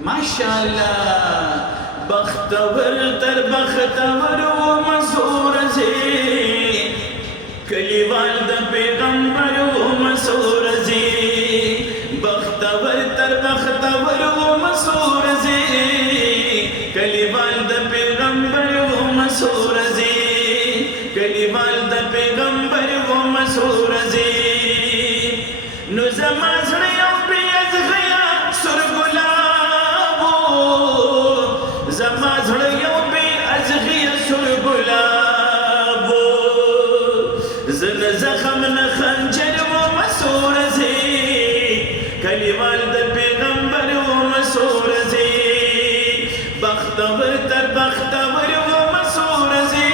ماشاءالله بختور تر بختور و مسور زی کلیوال د پیغمبر و مسور زی بختور تر بختور و مسور زی کلیوال د پیغمبر و مسور زی کلیوال د پیغمبر و مسور زی نو زما زړه یو پیاز غیا سر ګلابو زما زړه یو پیاز غیا سر ګلابو زن زخم نه خنجر و مسور زی کلیوال د پیغمبر و مسور زی بختور تر بختور و مسور زی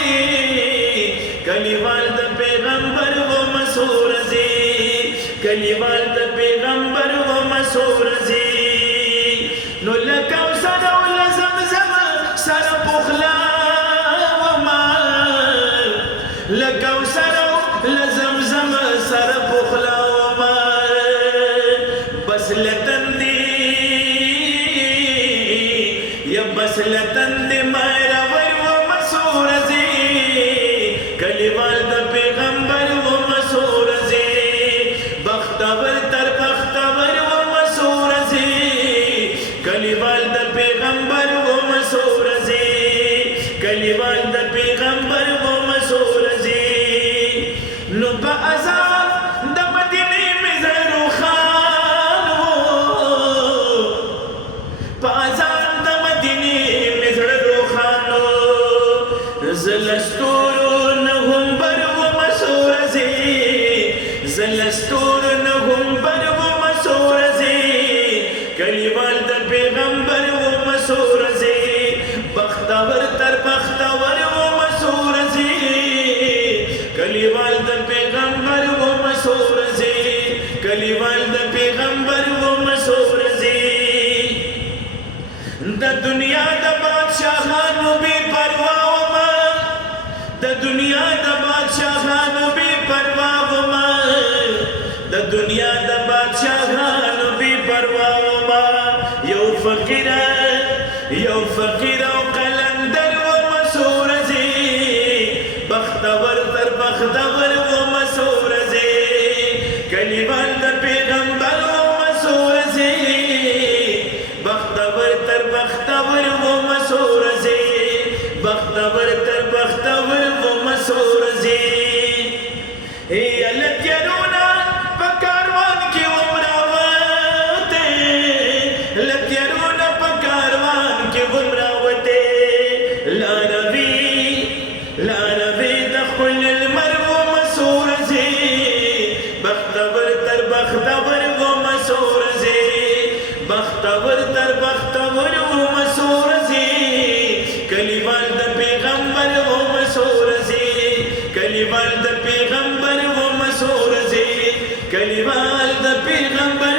کلیوال د پیغمبر و مسور زی کلیوال د پیغمبر و مسور زی نو لکو سر و لزمزم سر پخلا و ما لکو سر و لزمزم سر پخلا و ما بس لتن دی یا بس لتن دی میرا ور و مسور زی کلیوال د پیغمبر و مسور زی بختور تر بختور و مسور زی کلیوال د پیغمبر و مسور زی کلیوال د پیغمبر و مسور زی نو با ازان د مدینه مزرو خان و با ازان د مدینه مزرو خان زلستور نهم بر و مسور زی زلستور نهم بر و مسور زی کلیوال د پیغمبر و مسور زی بختور تر بختور و مسور زی کلیوال د پیغمبر و مسور زی کلیوال د پیغمبر و مسور زی د دنیا د بادشاہانو بے پروا و ما د دنیا د بادشاہانو بے پروا و ما د دنیا د بادشاہانو بے پروا و ما یو فقیر او قلندر و مسور زی بختور تر بختور و مسور زی کلیوال د پیغمبر و مسور زی بختور تر بختور و مسور زی بختور تر بختور و مسور زی لتیرونا پکاروان کی عمراوتے لتیرونا پکاروان کی عمراوتے لاروی دخل المرو مسور زی بختور تر بختور و مسور زی بختور تر بختور و مسور زی کلیوال د پیغمبر و مسور زی کلیوال د پیغمبر و مسور زی کلیوال د پیغمبر